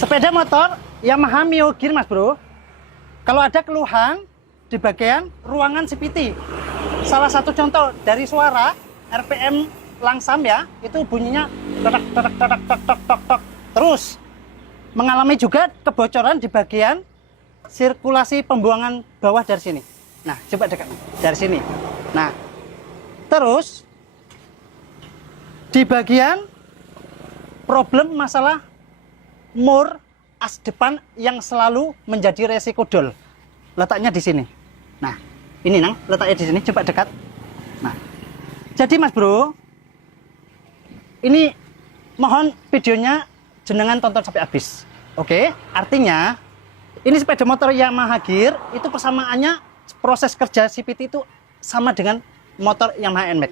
Sepeda motor Yamaha Mio Gear, Mas Bro. Kalau ada keluhan di bagian ruangan CVT, salah satu contoh dari suara RPM langsam ya, itu bunyinya tok tok tok tok tok tok tok. Terus mengalami juga kebocoran di bagian sirkulasi pembuangan bawah dari sini. Nah, coba dekat dari sini. Nah, terus di bagian problem masalah mur as depan yang selalu menjadi resiko dol. Letaknya di sini. Nah, ini Nang, letaknya di sini, coba dekat. Nah, jadi Mas Bro, ini mohon videonya jenengan tonton sampai habis. Oke, artinya ini sepeda motor Yamaha Gear itu persamaannya proses kerja CVT itu sama dengan motor Yamaha NMAX.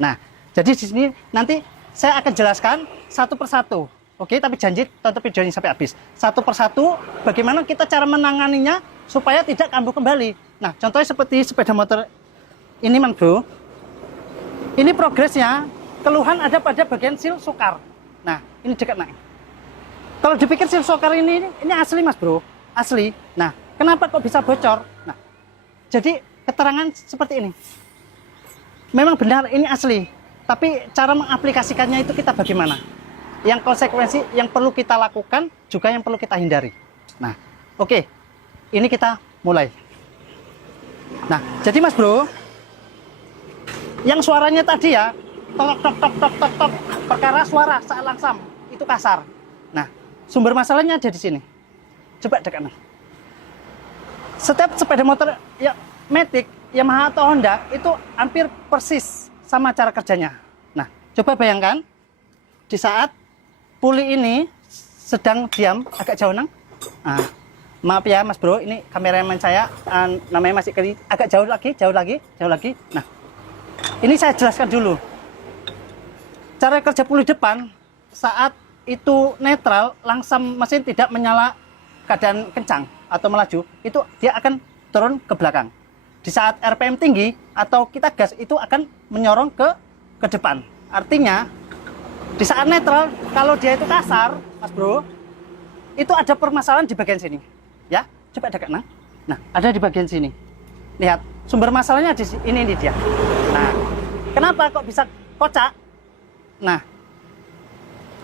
Nah, jadi di sini nanti saya akan jelaskan satu persatu. Oke, tapi janji tonton videonya sampai habis. Satu persatu bagaimana kita cara menanganinya supaya tidak kambuh kembali. Nah, contohnya seperti sepeda motor ini, Mas Bro. Ini progresnya, keluhan ada pada bagian seal sokar. Nah, ini dekat Nak. Kalau dipikir seal sokar ini asli, Mas Bro. Asli. Nah, kenapa kok bisa bocor? Nah, jadi keterangan seperti ini. Memang benar ini asli, tapi cara mengaplikasikannya itu kita bagaimana? Yang konsekuensi yang perlu kita lakukan juga yang perlu kita hindari. Nah, oke. Ini kita mulai. Nah, jadi Mas Bro, yang suaranya tadi ya, tok tok tok tok tok tok, perkara suara saat langsam itu kasar. Nah, sumber masalahnya ada di sini. Coba dekat. Setiap sepeda motor ya Matic, Yamaha atau Honda itu hampir persis sama cara kerjanya. Nah, coba bayangkan di saat puli ini sedang diam, agak jauh Nang. Nah, maaf ya Mas Bro, ini kameramen saya namanya masih kali, agak jauh lagi. Nah, ini saya jelaskan dulu. Cara kerja puli depan saat itu netral, langsam mesin tidak menyala keadaan kencang atau melaju, itu dia akan turun ke belakang. Di saat RPM tinggi atau kita gas itu akan menyorong ke depan. Artinya di saat netral kalau dia itu kasar, Mas Bro, itu ada permasalahan di bagian sini. Ya, coba dekat Nang. Nah, ada di bagian sini. Lihat, sumber masalahnya di sini, ini dia. Nah, kenapa kok bisa kocak? Nah,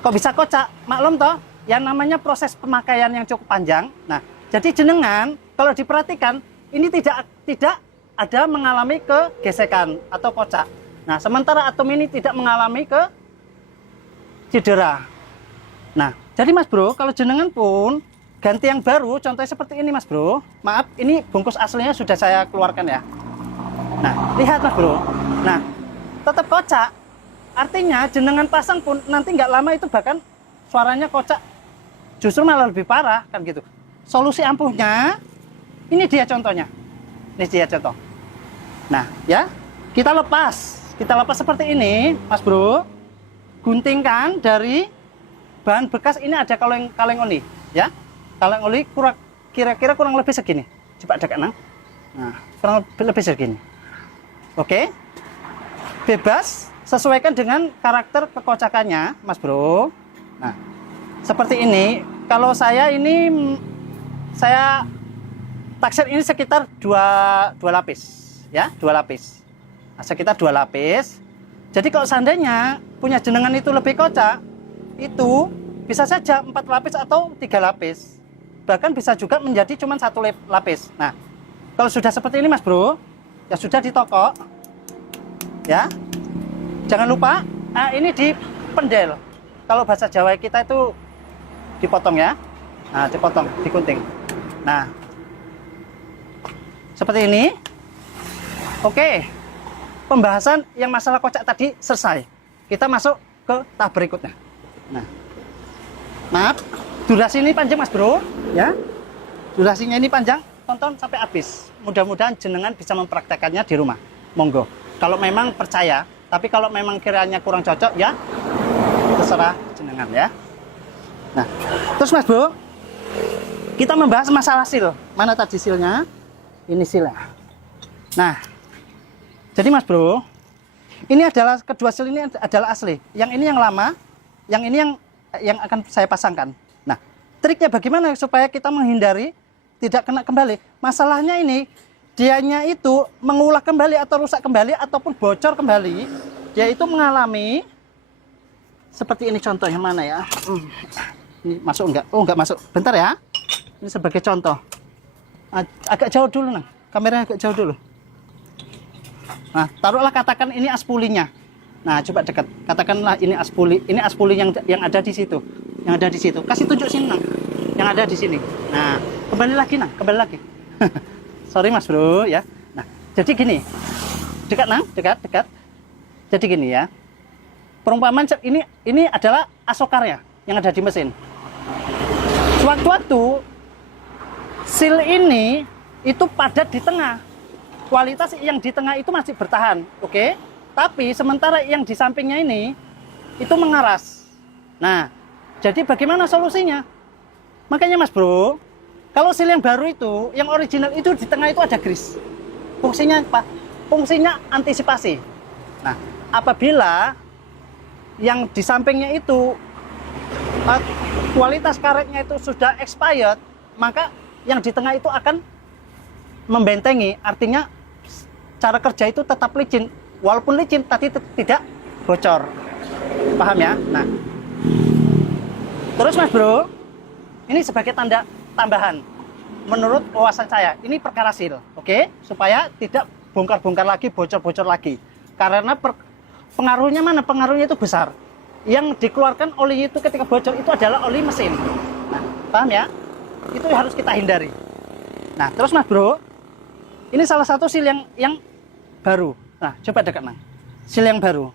kok bisa kocak? Maklum toh, yang namanya proses pemakaian yang cukup panjang. Nah, jadi jenengan kalau diperhatikan ini tidak ada mengalami kegesekan atau kocak. Nah, sementara atom ini tidak mengalami cedera. Nah, jadi Mas Bro, kalau jenengan pun ganti yang baru, contohnya seperti ini Mas Bro. Maaf, ini bungkus aslinya sudah saya keluarkan ya. Nah, lihat Mas Bro. Nah, tetap kocak. Artinya jenengan pasang pun nanti nggak lama itu bahkan suaranya kocak. Justru malah lebih parah kan gitu. Solusi ampuhnya, ini dia contohnya. Ini dia contoh. Nah, ya, kita lepas seperti ini, Mas Bro. Guntingkan dari bahan bekas ini ada kaleng oli, ya. Kaleng oli kira-kira kurang lebih segini. Coba dekat Nang. Nah, kurang lebih segini. Oke. Bebas, sesuaikan dengan karakter kekocakannya, Mas Bro. Nah, seperti ini. Kalau saya taksir ini sekitar dua lapis, ya, 2 lapis. Nah, sekitar 2 lapis. Jadi kalau seandainya punya jenengan itu lebih kocak, itu bisa saja 4 lapis atau 3 lapis. Bahkan bisa juga menjadi cuma 1 lapis. Nah, kalau sudah seperti ini Mas Bro, ya sudah ditokok. Ya. Jangan lupa, ini dipendel. Kalau bahasa Jawa kita itu dipotong ya. Nah, dipotong, digunting. Nah, seperti ini. Oke. Pembahasan yang masalah kocak tadi selesai. Kita masuk ke tahap berikutnya. Nah, maaf, durasi ini panjang Mas Bro, ya. Durasinya ini panjang, tonton sampai habis. Mudah-mudahan jenengan bisa mempraktekannya di rumah. Monggo. Kalau memang percaya, tapi kalau memang kiranya kurang cocok, ya terserah jenengan ya. Nah, terus Mas Bro, kita membahas masalah seal. Mana tadi sealnya? Ini sealnya. Nah, jadi Mas Bro, ini adalah kedua seal ini adalah asli. Yang ini yang lama, yang ini yang akan saya pasangkan. Nah, triknya bagaimana supaya kita menghindari tidak kena kembali. Masalahnya ini, dianya itu mengulah kembali atau rusak kembali ataupun bocor kembali, dia itu mengalami seperti ini contohnya. Mana ya? Ini masuk enggak? Oh, enggak masuk. Bentar ya. Ini sebagai contoh. Agak jauh dulu, nah. Kameranya agak jauh dulu. Nah, taruhlah katakan ini aspulinya. Nah, coba dekat. Katakanlah ini aspuli. Ini aspuli yang ada di situ. Yang ada di situ. Kasih tunjuk sini, Nang. Yang ada di sini. Nah, kembali lagi, Nang. Kembali lagi. Sorry, Mas Bro, ya. Nah, jadi gini. Dekat, Nang. Dekat. Jadi gini ya. Perumpamaan ini adalah asokarnya yang ada di mesin. Sewaktu-waktu seal ini itu padat di tengah. Kualitas yang di tengah itu masih bertahan, oke? Tapi sementara yang di sampingnya ini itu mengeras. Nah, jadi bagaimana solusinya? Makanya Mas Bro, kalau seal yang baru itu, yang original itu di tengah itu ada grease. Fungsinya apa? Fungsinya antisipasi. Nah, apabila yang di sampingnya itu kualitas karetnya itu sudah expired, maka yang di tengah itu akan membentengi, artinya cara kerja itu tetap licin, walaupun licin tapi tidak bocor. Paham ya? Nah, terus Mas Bro, ini sebagai tanda tambahan menurut wawasan saya, ini perkara seal, oke? Supaya tidak bongkar-bongkar lagi, bocor-bocor lagi, karena pengaruhnya mana? Pengaruhnya itu besar. Yang dikeluarkan oli itu ketika bocor itu adalah oli mesin. Nah, paham ya? Itu harus kita hindari. Nah, terus Mas Bro, ini salah satu seal yang baru. Nah, coba dekat, Nang. Seal yang baru.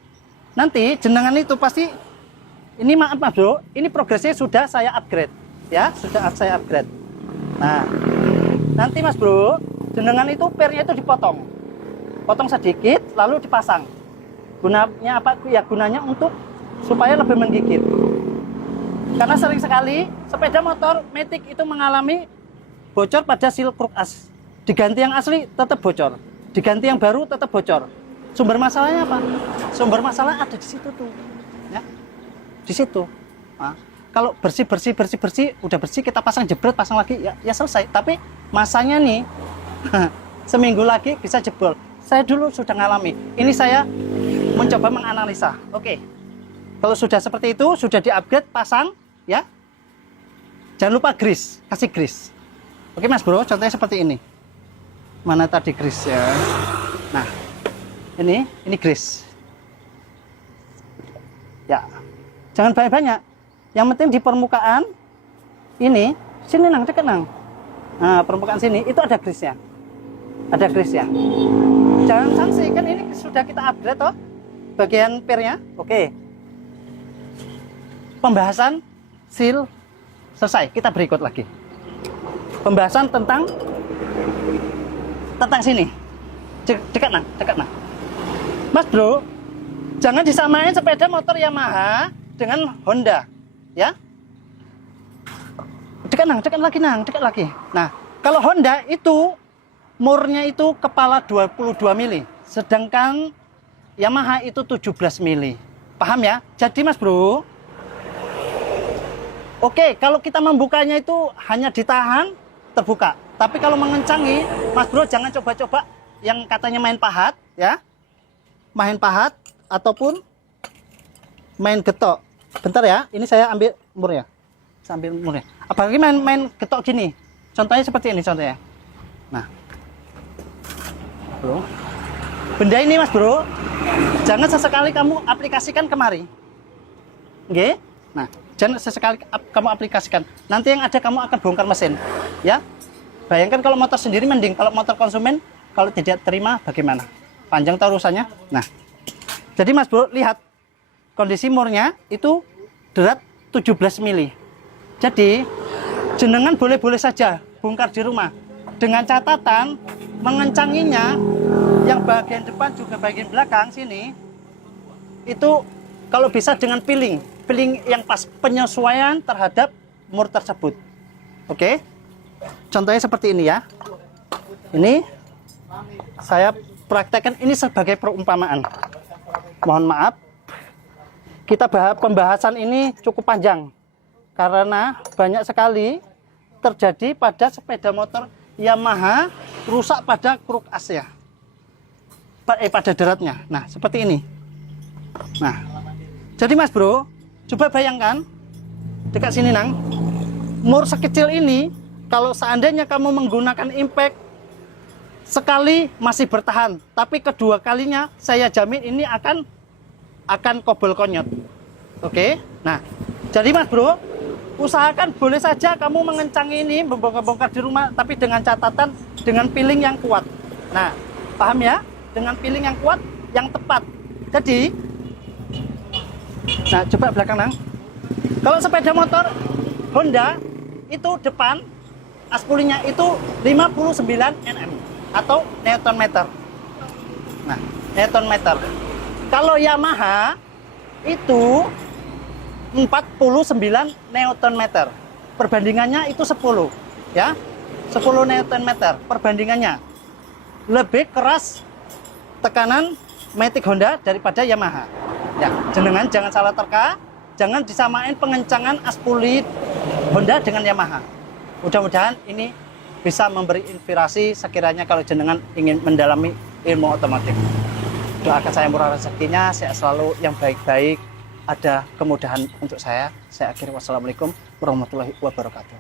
Nanti jenengan itu pasti, ini maaf Mas Bro, ini progresnya sudah saya upgrade. Ya, sudah saya upgrade. Nah, nanti Mas Bro, jenengan itu pernya itu dipotong. Potong sedikit, lalu dipasang. Gunanya apa? Ya, gunanya untuk supaya lebih menggigit. Karena sering sekali sepeda motor Matic itu mengalami bocor pada seal kruk as. Diganti yang asli tetap bocor, diganti yang baru tetap bocor. Sumber masalahnya apa? Sumber masalah ada di situ tuh, ya, di situ. Nah, kalau bersih, udah bersih, kita pasang jebret, pasang lagi, ya selesai. Tapi masanya nih, seminggu lagi bisa jebol. Saya dulu sudah ngalami. Ini saya mencoba menganalisa. Oke, kalau sudah seperti itu, sudah di-upgrade, pasang, ya. Jangan lupa grease, kasih grease. Oke Mas Bro, contohnya seperti ini. Mana tadi grease ya? Nah, ini grease. Ya, jangan banyak-banyak. Yang penting di permukaan ini, sini Nang, dekat Nang. Nah, permukaan sini itu ada grease-nya. Ada grease-nya. Jangan sanksi, kan ini sudah kita upgrade toh. Bagian pernya, oke. Pembahasan seal selesai. Kita berikut lagi. Pembahasan tentang sini. Dekat Nang. Mas Bro, jangan disamain sepeda motor Yamaha dengan Honda, ya. Dekat lagi Nang. Nah, kalau Honda itu murnya itu kepala 22 mili, sedangkan Yamaha itu 17 mili. Paham ya? Jadi Mas Bro, oke, kalau kita membukanya itu hanya ditahan, terbuka. Tapi kalau mengencangi, Mas Bro jangan coba-coba yang katanya main pahat, ya. Main pahat ataupun main getok. Bentar ya, ini saya ambil murnya. Apalagi main getok gini. Contohnya seperti ini contohnya. Nah, Bro, benda ini Mas Bro, jangan sesekali kamu aplikasikan kemari. Oke? Nah, jangan sesekali kamu aplikasikan. Nanti yang ada kamu akan bongkar mesin, ya. Bayangkan kalau motor sendiri mending, kalau motor konsumen kalau tidak terima bagaimana? Panjang tahu urusannya. Nah, jadi Mas Bro lihat kondisi murnya itu berat 17 mili. Jadi jenengan boleh-boleh saja bongkar di rumah dengan catatan mengencanginya yang bagian depan juga bagian belakang sini itu kalau bisa dengan peeling yang pas, penyesuaian terhadap mur tersebut. Oke? Contohnya seperti ini ya. Ini saya praktekkan ini sebagai perumpamaan. Mohon maaf, kita pembahasan ini cukup panjang karena banyak sekali terjadi pada sepeda motor Yamaha rusak pada kruk asnya, pada daratnya. Nah, seperti ini. Nah, jadi Mas Bro, coba bayangkan dekat sini Nang, mur sekecil ini, kalau seandainya kamu menggunakan impact sekali masih bertahan, tapi kedua kalinya saya jamin ini akan kobel konyot. Oke. Nah, jadi Mas Bro, usahakan boleh saja kamu mengencangi ini, membongkar-bongkar di rumah, tapi dengan catatan dengan piling yang kuat. Nah, paham ya? Dengan piling yang kuat, yang tepat. Jadi, nah coba belakang Nang. Kalau sepeda motor Honda itu depan aspulinya itu 59 Nm atau Newton meter. Nah, Newton meter. Kalau Yamaha itu 49 Newton meter. Perbandingannya itu 10, ya. 10 Newton meter perbandingannya. Lebih keras tekanan matic Honda daripada Yamaha. Ya, jenengan jangan salah terka, jangan disamain pengencangan aspuli Honda dengan Yamaha. Mudah-mudahan ini bisa memberi inspirasi sekiranya kalau jenengan ingin mendalami ilmu otomotif. Doakan saya murah rezekinya, saya selalu yang baik-baik, ada kemudahan untuk saya. Saya akhiri, wassalamualaikum warahmatullahi wabarakatuh.